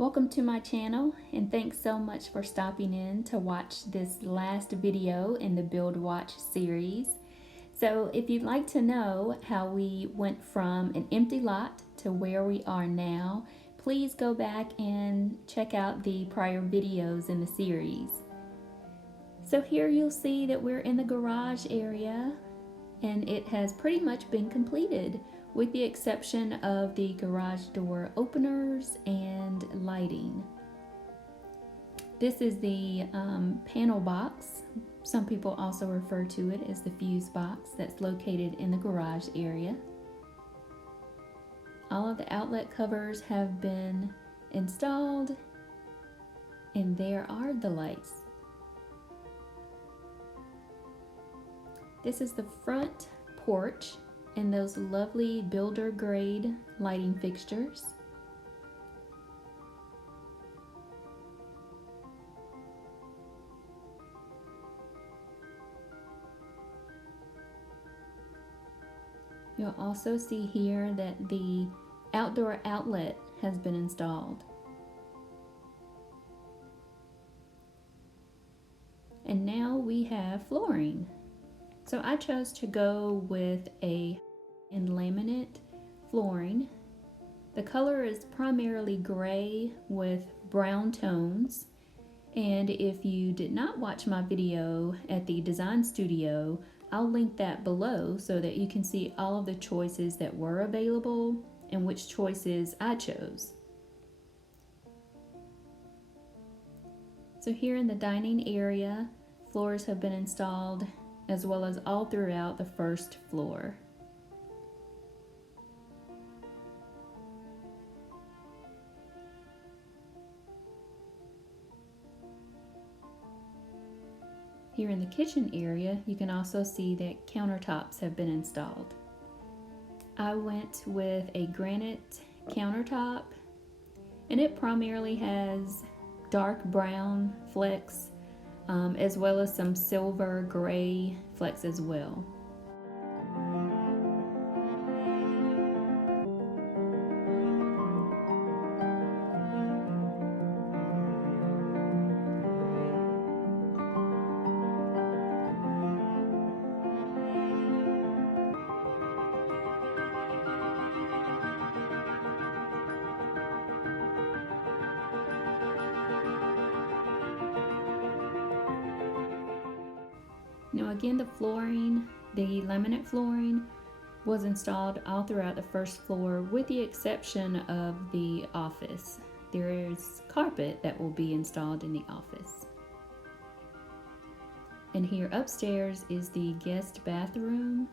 Welcome to my channel, and thanks so much for stopping in to watch this last video in the Build Watch series. So if you'd like to know how we went from an empty lot to where we are now, please go back and check out the prior videos in the series. So here you'll see that we're in the garage area, and it has pretty much been completed, with the exception of the garage door openers and lighting. This is the panel box. Some people also refer to it as the fuse box that's located in the garage area. All of the outlet covers have been installed, and there are the lights. This is the front porch and those lovely builder grade lighting fixtures. You'll also see here that the outdoor outlet has been installed. And now we have flooring. So I chose to go with a laminate flooring. The color is primarily gray with brown tones. And if you did not watch my video at the design studio, I'll link that below so that you can see all of the choices that were available and which choices I chose. So here in the dining area, floors have been installed, as well as all throughout the first floor. Here in the kitchen area, you can also see that countertops have been installed. I went with a granite countertop, and it primarily has dark brown flecks, as well as some silver gray flecks as well. Now again, the flooring, the laminate flooring, was installed all throughout the first floor with the exception of the office. There is carpet that will be installed in the office. And here upstairs is the guest bathroom.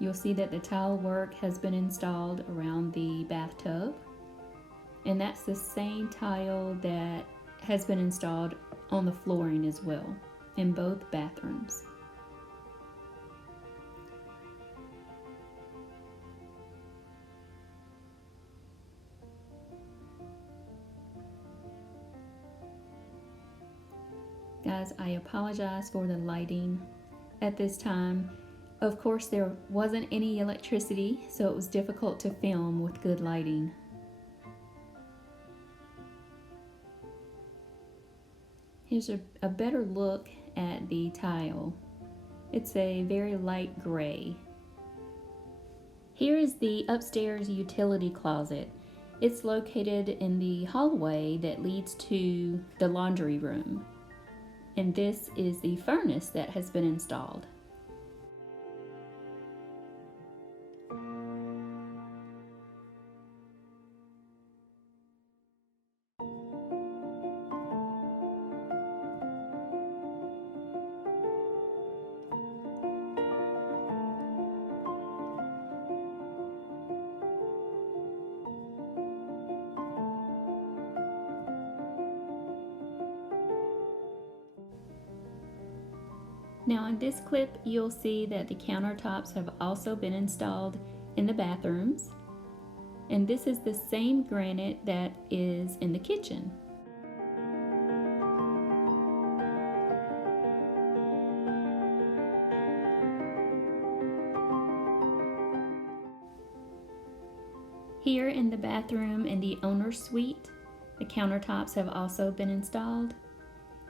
You'll see that the tile work has been installed around the bathtub. And that's the same tile that has been installed on the flooring as well, in both bathrooms. Guys, I apologize for the lighting at this time. Of course, there wasn't any electricity, so it was difficult to film with good lighting. Here's a better look at the tile. It's a very light gray. Here is the upstairs utility closet. It's located in the hallway that leads to the laundry room. And this is the furnace that has been installed. Now in this clip, you'll see that the countertops have also been installed in the bathrooms. And this is the same granite that is in the kitchen. Here in the bathroom in the owner's suite, The countertops have also been installed,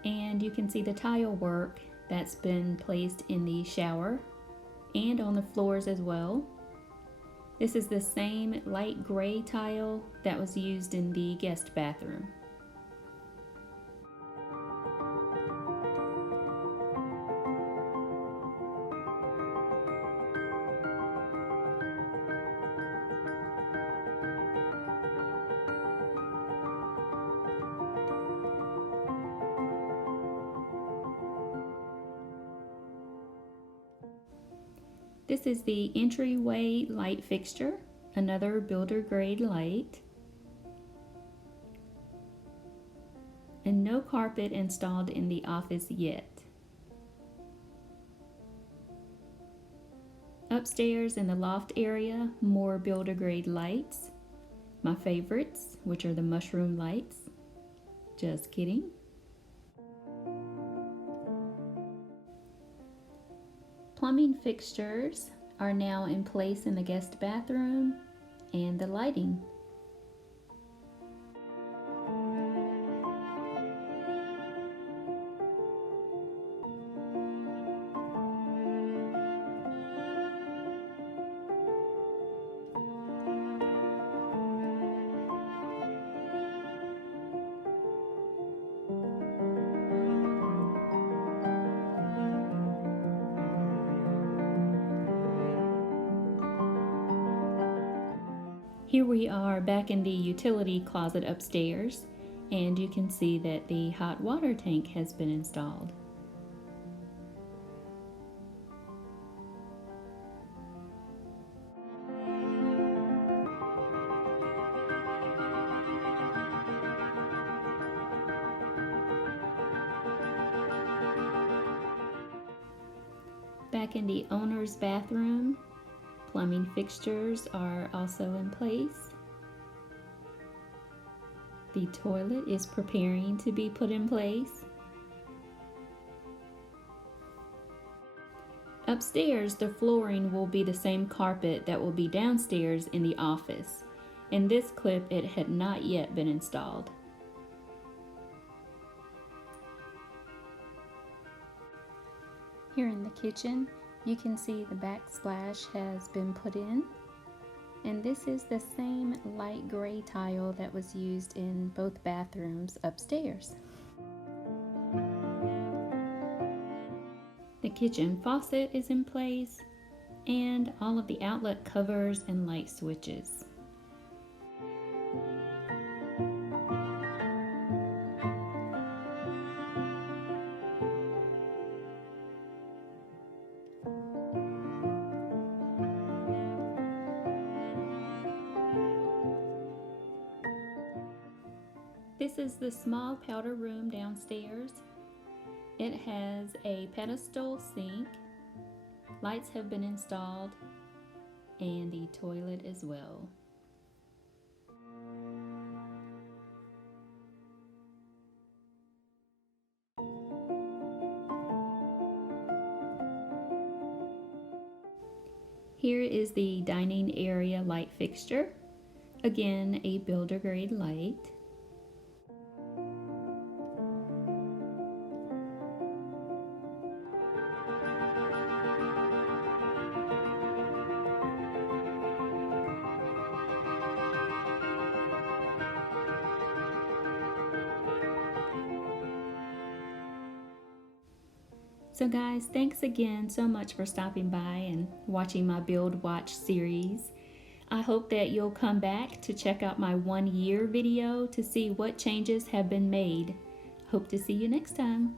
and you can see the tile work that's been placed in the shower and on the floors as well. This is the same light gray tile that was used in the guest bathroom. This is the entryway light fixture, another builder grade light. And no carpet installed in the office yet. Upstairs in the loft area, more builder grade lights. My favorites, which are the mushroom lights. Just kidding. Plumbing fixtures are now in place in the guest bathroom, and the lighting. Here we are back in the utility closet upstairs, and you can see that the hot water tank has been installed. Back in the owner's bathroom, plumbing fixtures are also in place. The toilet is preparing to be put in place. Upstairs, the flooring will be the same carpet that will be downstairs in the office. In this clip, it had not yet been installed. Here in the kitchen, you can see the backsplash has been put in, and this is the same light gray tile that was used in both bathrooms upstairs. The kitchen faucet is in place, and all of the outlet covers and light switches. This is the small powder room downstairs. It has a pedestal sink, lights have been installed, and the toilet as well. Here is the dining area light fixture. Again, a builder grade light. So guys, thanks again so much for stopping by and watching my Build Watch series. I hope that you'll come back to check out my 1 year video to see what changes have been made. Hope to see you next time.